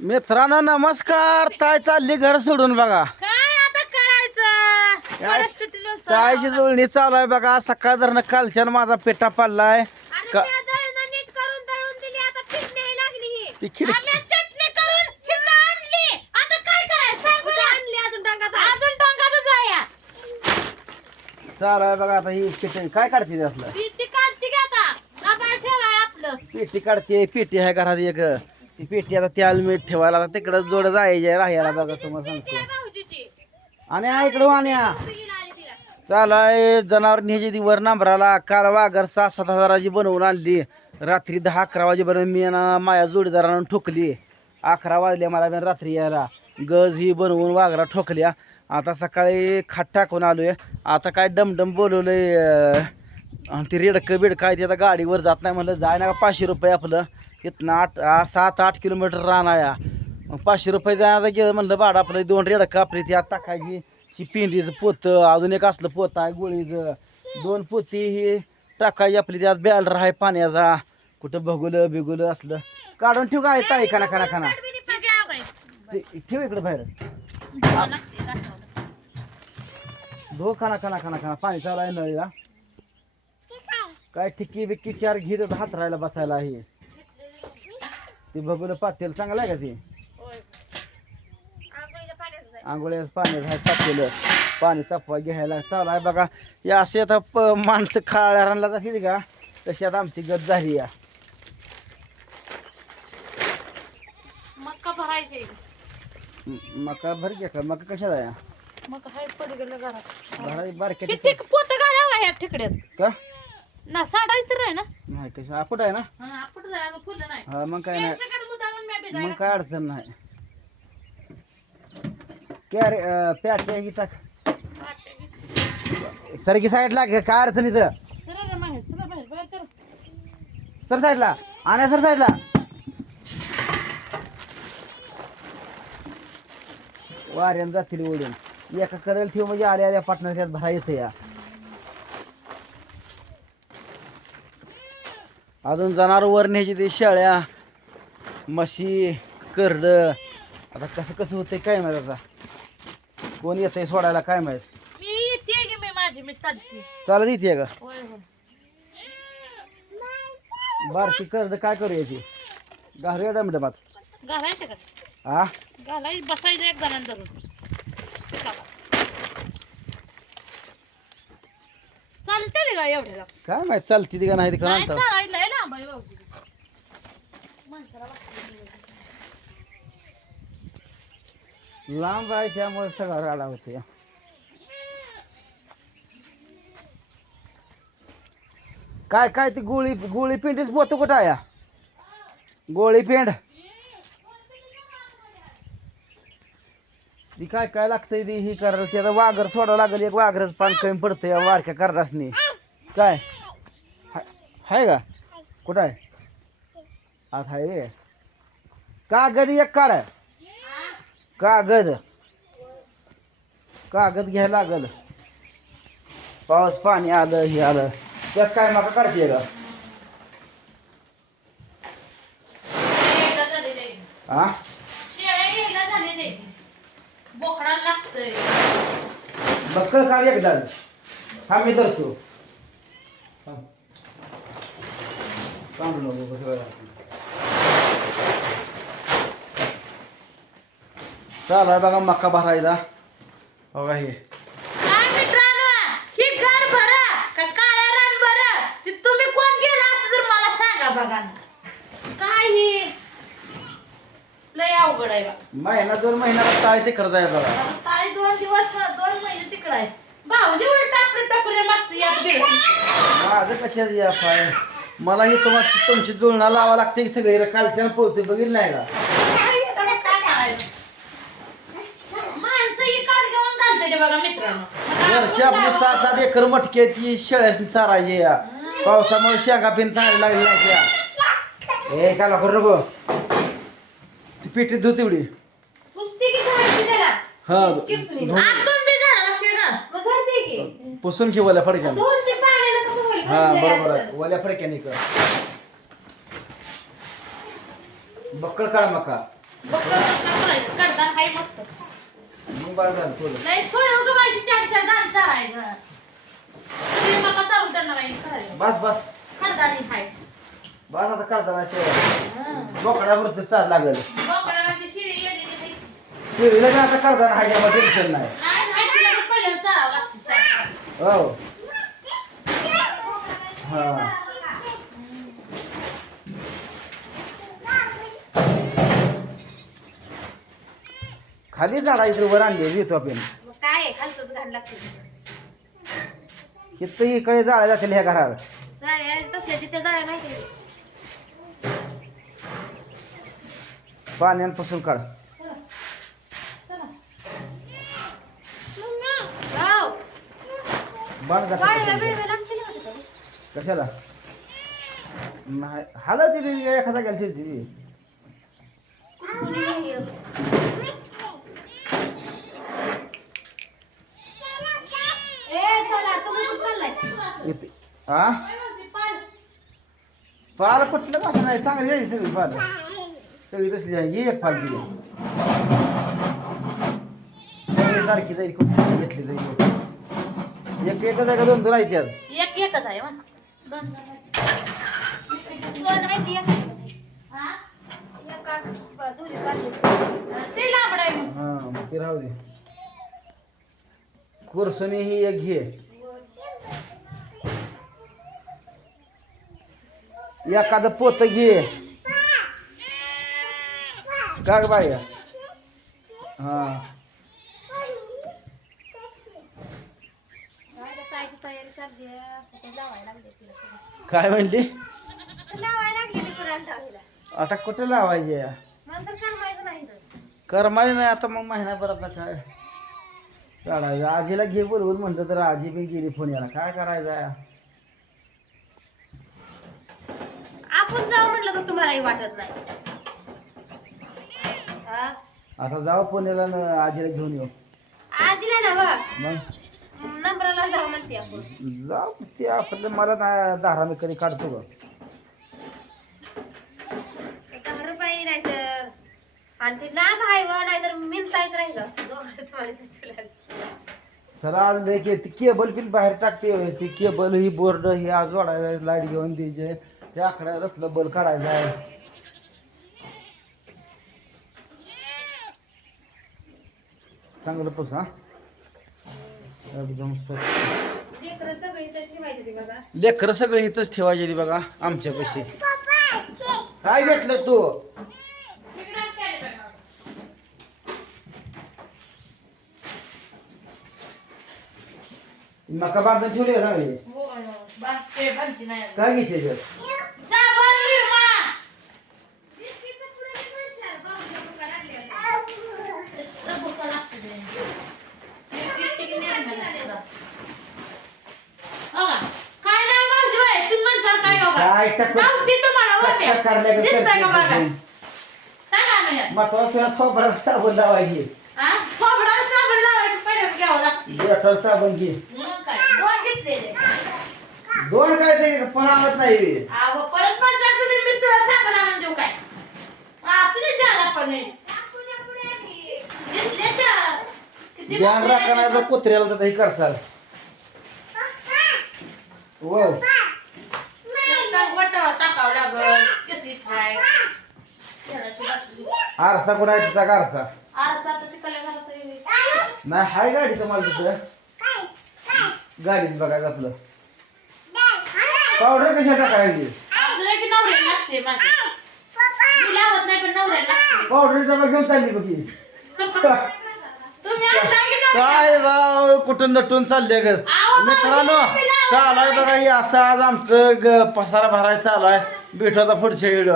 मित्रांनो नमस्कार. ताय चालली घर सोडून बघा. काय आता करायचं? काय- परिस्थितीनुसार. तायची जुळणी चालू आहे बघा. सकाळ धरण कालच्यान माझा पेटा पडलाय. आणि का- त्या दळणं नीट करून दळून दिली. आता पीठ न्यायला लागली ही. ती खिडकी- आम्ही चटणी करून हिथं आणली. आता काय करायचं? सांग बरं. आणली अजून टंगाचा अजून टंगाचा जाया चालू आहे बघा आता ही पेटी. काय काढते त्यातलं पीठ ती काढते की आता? गाभार ठेवाय आपलं. पेटी काढते पेटी आहे घरात एक. ती पेटी आता त्याला मीठ ठेवायला आता तिकडं जोड जायचे राहायला बघा तुम्हाला सांगतो. आणि इकडं वाण्या. चालाय जनावर न्यायची ती वर नांबराला. काल वाघर सात सात हजाराची बनवून आणली. रात्री दहा अकरा वाजेपर्यंत मी ना माझ्या जोडीदारानं ठोकली. अकरा वाजले मला रात्री यायला. गज ही बनवून वाघरा ठोकल्या. आता सकाळी खाट टाकून आलोय. आता काय डमडम बोलवलंय आणि ते रेडकं बिडकं आहे ते आता गाडीवर जात नाही म्हणलं. जाय ना का पाचशे रुपये आपलं? इथनं आठ आठ सात आठ किलोमीटर रान आहे मग पाचशे रुपये जायला गेलं म्हणलं भाडं आपलं दोन रेडकं आपली ती आता टाकायची. पिंडीचं पोतं अजून एक असलं पोतं आहे गोळीचं. दोन पोती ही टाकायची आपली त्यात बॅलर आहे पाण्याचा. कुठं भगुलं बिगुलं असलं. काढून ठेव काय ताई खाना खाना खाना. ठेव इकडे बाहेर. धुवावं धो खाना खाना खाना खाना. पाणी चालू आहे नळीला. काय टिक्की बिक्की चार घेत हात राहायला बसायला आहे ते भगुलं पातेल चांगलं आहे का ते? पाण्याचं. आंघोळ्याच पाणी आहे तापलेलं पाणी तापवा घ्यायला. चालू आहे बघा. हे असे आता प माणसं खाळ्या रानला जातील का? तशी आता आमची गत झाली आहे मक्का भरायचे. म- मका भर घ्या का? मका कशाला आहे मग हाय घरात. बारक्या ठीक पोत घालावं ह्या तिकड्यात का? ना साडायचं तर आहे ना. नाही कशा? आहे ना? हा, आपण जायला फुलं नाही. हा मग काय नाही. त्यांच्याकडे मुद्दामून मी बी मग. काय अडचण नाही. कॅरे ही टाक. सरकी साईडला काय अडचण इथं? चला रे माहेर, चला बाहेर, बाहेर चला. सर साईडला. आणि सर साईडला. वाऱ्यान जातील ओढून एका करेल ठेव म्हणजे आल्या आल्या पाटणा त्यात भरा येतं या. अजून जनावर न्यायची ते शेळ्या म्हशी करड. आता कसं कसं होतंय काय माहीत आता? कोण येतंय सोडायला काय माहीत? मी येते की मी माझी मी चालते. चालत येते का? होय होय. बारकी करड काय करू याची घालूया डमडमात घालायचं का? हा घालाय बसायचं एक जणांना धरून. चला. चालते का एवढ्याला काय माहीत चालती ती का नाही ती का नाही म्हणतात चालायला लय लांब आहे भाऊजी माणसाला वाटतं. लांब आहे त्यामुळे सगळा राडा होते. काय काय ती गोळी गोळी पेंडीच बोत कुठं आहे? गोळी पेंड. ती काय काय लागतंय ती? ही करायला ती आता वाघर सोडावं लागेल. एक वाघरच पान कमी पडतंय. या वारक्या नाही काय? हाय का? आहे? व्हय. कागद एक काढ. कागद. कागद घ्यायला लागल. पाऊस, पाणी हे आलं. त्यात काय माका काढते का. हा? लागतंय बक्कळ काढ एकदा. हा. काढू नको. चालाय बघा मक्का भरायला बघा हे. काय मित्रांनो ही घर भरा का रान भरा. ते तुम्ही कोण गेला असं तर मला सांगा बघा ना. काय हे? लय अवघड आहे बा. महिना दोन महिन्याला काय ते करत बघा. दोन दिवस दोन महिने तिकडे आहे. भाऊजी उलट टाकले टाकले मस्त यात गेले. माझं कशात या पाय मला ही तुम्हाला तुमची जुळणा लावा लागते की सगळी कालच्या पोहते बघितलं नाही का? आपली सहा सात एकर मटकी ती शेळ्यासनी चारायची या. पावसामुळे शेंगा पिन चांगली लागली नाही त्या. ए काला करू नको. ती पेटी धुत एवढी. हा पुसून घे ओल्या हा बरोबर आहे. ओल्या फडक्याने कर बक्कळ काढ मका. बघ कसं करायचं? कडदान हाय मस्त. मग बरं झालं थोडं. नाही थोडं उगं माझी चार चार दान चारायचं. सगळी मका चालू त्यांना नाही करायचं. बस बस. कडदानी हाय. बस आता काढताना हं. बोकडावरती चाल लागल. बोकडाला ती शिडी येलेली. शिवीला काय आता काढताना हायच्या टेन्शन नाही. नाही, नाही, तिला तर पहिलं चारावं लागतं चार. हो. हा खाली झाडा इकडे वर आणली येतो आपण मग काय आहे, खालचंच घाण लागतं. किती इकडे जाळ्या जातील ह्या घरात जाळ्या नाही. पाण्यापासून काढ. हो. कसा कशाला? नाही हलव तिथे एखादा हा पाल? पाल कुठलं कसं नाही चांगली जायची सगळी पाल. सगळी तसली जायची एक पाल दिली सगळी सारखी जाईल कुठली घेतली जाईल एक एकच आहे का दोन दोन आहेत त्यात एक एकच आहे वा. ती हा? ते राहू दे कुरसुनी ही एक घे एखादं पोत घे का ग बाई हा आता जायची तयारी चालली आहे. ते लावायला लागले तिला सगळं. काय म्हणली ते लावायला लागली ती पुराण टाकीला. आता कुठं लावायचे. करमाय नाही आता मग महिनाभर आता काय काढायचं आजीला घे बोलवून म्हणलं तर आजी बी गेली फोन याला काय करायचं? आपण जाऊ म्हटलं तर तुम्हालाही वाटत नाही? आता जाऊ पुण्याला न आजीला घेऊन येऊ आजीला ना मग नंबराला जाऊ म्हणते आपण. जाऊ ते आपलं मला मी कधी काढतो ग दहा रुपये नाही तर आणि ते लांब आहे व नाहीतर मिनतायच राहिलं असतं दोघांचं तुम्हाला तिथे लागलं. चला आज लय की ती केबल बिल बाहेर टाकते ती केबल ही बोर्ड ही आज वाढायला लाइट घेऊन द्यायचे ते आकड्या रचलं बल काढायचं आहे. चांगलं पुस हा. एकदम लेकरं सगळी तर ठेवायची ती बघा. लेकरं सगळे इथंच ठेवायचे ती बघा आमच्या पैसे. काय घेतलं तुला साबण लावायची. डेटॉल साबण घे. दोन काय ते पण आवडत नाही बे. परत तुम्ही मित्र साबण आणून देऊ काय? आपले जादा पण घेतल्याच्या किती ध्यान मोठे राखा नाही आहेत. जर कुत्र्याला तर हे करचाल हो. टाकावं लागल? आहे. आरसा कुठं आहे तिचा आरसा. आरसा तर तिकडल्या घरात आहे. नाही हाय गाडी तुम्हाला तिथं. गाडीत बघायचं आपलं. पावडर कशा टाकायची? अजून एक नवऱ्याला लागते माझ्या मी लावत नाही पण नवऱ्याला लागते. पावडर डबा घेऊन चालली बघी तुम्ही आणला की नवऱ्याला? काय राव कुठं नटून चालले ग? मित्रांनो. चालाय बघा हे असं आज आमचं ग पसारा भरायचा चालू आहे. भेटू आता पुढच्या व्हिडिओ